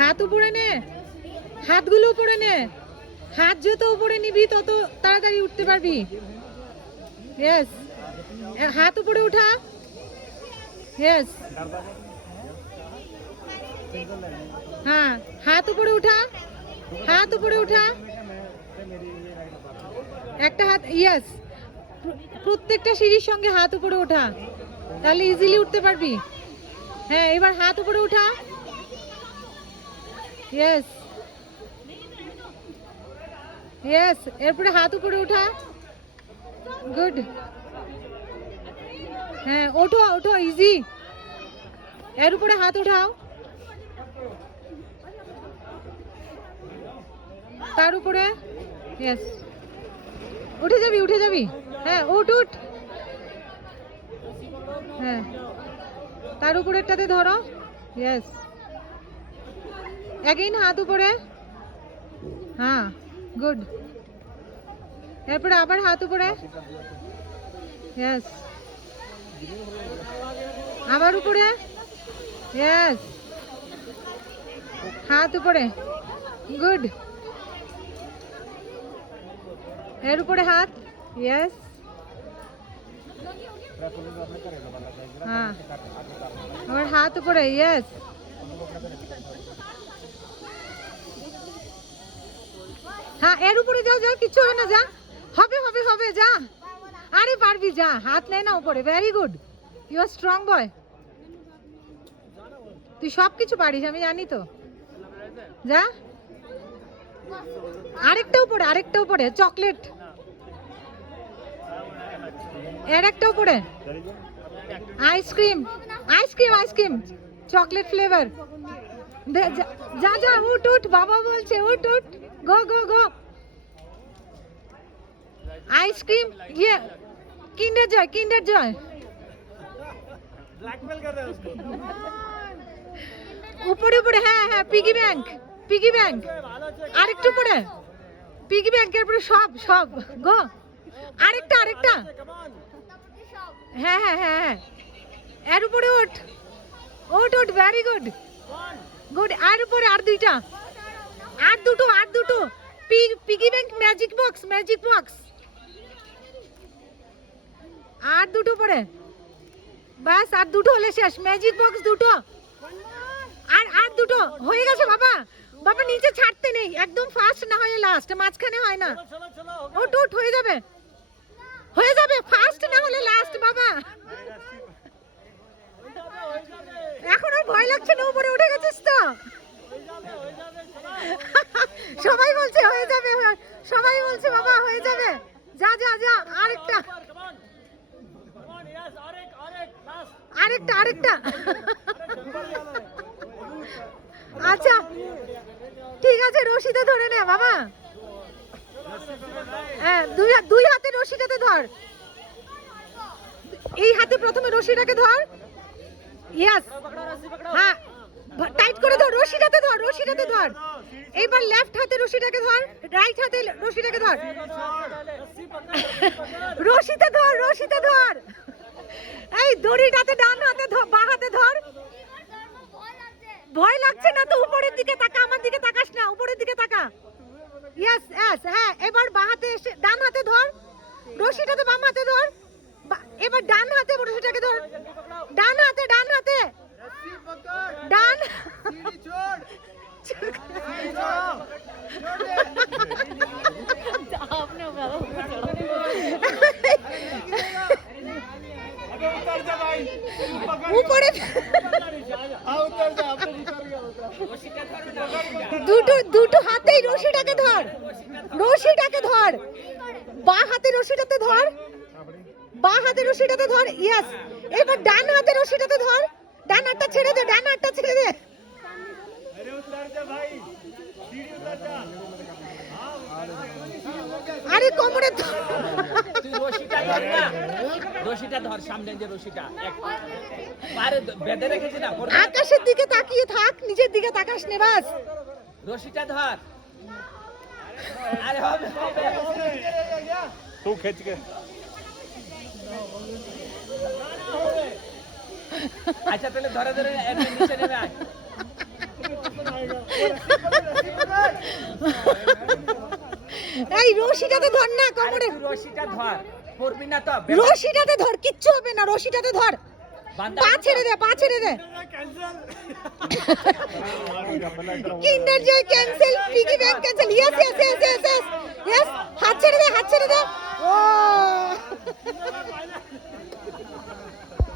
হাত উপরে নে, হাতগুলো উপরে নে। হাত যত উপরে নিবি তত তাড়াতাড়ি উঠতে পারবি। ইয়েস, হাত উপরে উঠা। ইয়েস, হ্যাঁ, হাত উপরে উঠা, হাত উপরে উঠা। একটা হাত, ইয়েস, প্রত্যেকটা সিঁড়ির সঙ্গে হাত উপরে ওঠা, তাহলে ইজিলি উঠতে পারবি। হ্যাঁ, এবার হাত উপরে উঠা। ইয়েস, ইয়েস, এরপরে হাত উপরে উঠা। গুড। হ্যাঁ, ওঠো ওঠো, ইজি। এর উপরে হাত উঠাও, তার উপরে। ইয়েস, উঠে যাবি, উঠে যাবি। হ্যাঁ, উঠ উঠ। হ্যাঁ, তার উপরেরটাতে ধরো। ইয়েস, এগেইন হাত উপরে। হ্যাঁ, গুড। এরপরে আবার হাত উপরে। ইয়েস, আবার উপরে। ইয়েস, হাত উপরে। গুড। এর উপরে হাত। ইয়েস, হ্যাঁ, আবার হাত উপরে। ইয়েস, হ্যাঁ, এর উপরে যাও, যা, কিছু হবে না, যা। হবে হবে হবে, যা। আরে পারবি, যা। হাত নেয় না উপরে। Very good, you are strong boy. তুই সব কিছু পারিস, আমি জানি তো। যা, আরেকটা উপরে, আরেকটা উপরে। চকলেট, এর একটা উপরে। Ice cream, ice cream, ice cream, chocolate flavour. যা যা, উঠ উঠ, বাবা বলছে, উঠ উঠ, গো গো গো। আইসক্রিম, ইয়ে, কিন্ডার জয়, কিন্ডার জয়। উপরে উপরে, হ্যাঁ হ্যাঁ, পিগি ব্যাংক, পিগি ব্যাংক। আরেকটু উপরে, পিগি ব্যাংকের উপরে সব সব, গো। আরেকটা, আরেকটা। হ্যাঁ হ্যাঁ হ্যাঁ হ্যাঁ, এর উপরে ওঠ, ওঠ ওঠ, ভেরি গুড, গুড। আর উপরে আর দুইটা, আর দুটো, আর দুটো। Piggy bank, magic box, magic box. আর দুটো পরে, বাস, আর দুটো হলে শেষ। ম্যাজিক বক্স দুটো, আর আর দুটো হয়ে গেছে বাবা। বাবা নিচে ছাড়তে নেই, একদম ফার্স্ট না হলে লাস্ট, মাঝখানে হয় না। ওঠ ওঠ, হয়ে যাবে, হয়ে যাবে, ফার্স্ট না হলে লাস্ট বাবা। এখন আর ভয় লাগছে না, উপরে উঠে গেছিস তো। সবাই বলছে হয়ে যাবে, সবাই বলছে বাবা হয়ে যাবে। যা যা যা, আরেকটা, আরেকটা, আরেকটা। আচ্ছা ঠিক আছে, রশিটা ধরে নে বাবা। হ্যাঁ, দুই হাতে রশিটাতে ধর। এই হাতে প্রথমে রশিটাকে ধর। ইয়েস, হ্যাঁ, টাইট করে ধর, রশিটাতে ধর, রশিটাতে ধর। এইবার লেফট হাতে রশিটাকে ধর, রাইট হাতে রশিটাকে ধর। রশিতে ধর, রশিতে ধর। এই দড়িটাতে ডান হাতে ধর, বাঁ হাতে ধর। ভয় লাগছে না তো, উপরের দিকে তাকা, আমার দিকে তাকাস না, উপরের দিকে তাকা। ইয়েস ইয়েস, হ্যাঁ, এবার বাঁ হাতে এসে ডান হাতে ধর, রশিটাতে বাম হাতে ধর। এবার ডান হাতে রশিটাকে ধর, ডান হাতে, ডান হাতে, ডান। উপরে দুটো দুটো হাতেই রশিটাকে ধর, রশিটাকে ধর। বাঁ হাতে রশিটাতে ধর, বাঁ হাতে রশিটাতে ধর। ইয়েস, এবার ডান হাতে রশিটাতে ধর, ডান হাতটা ছেড়ে দে, ডান হাতটা ছেড়ে দে। আরে কোমরে রশিটা ধর না, রশিটা ধর, সামনে যে রশিটা পারে বেঁধে রেখেছি না। আকাশের দিকে তাকিয়ে থাক, নিচের দিকে তাকাস নে, বাস। রশিটা ধর। আরে হবে হবে तू खींच के আচ্ছা তাহলে ধরে ধরে এমনি নিচে নেমে আয় এই রশিটাতে ধর না আরে কোমরে, তুই রশিটা ধর পড়বি না তো রশিটাতে ধর, কিচ্ছু হবে না, রশিটাতে ধর, বান্দা পা ছেড়ে দে, পা ছেড়ে দে। Kinder Joy cancel, piggy bank cancel. Yes yes yes yes yes, হাত ছেড়ে দে, হাত ছেড়ে দে। ও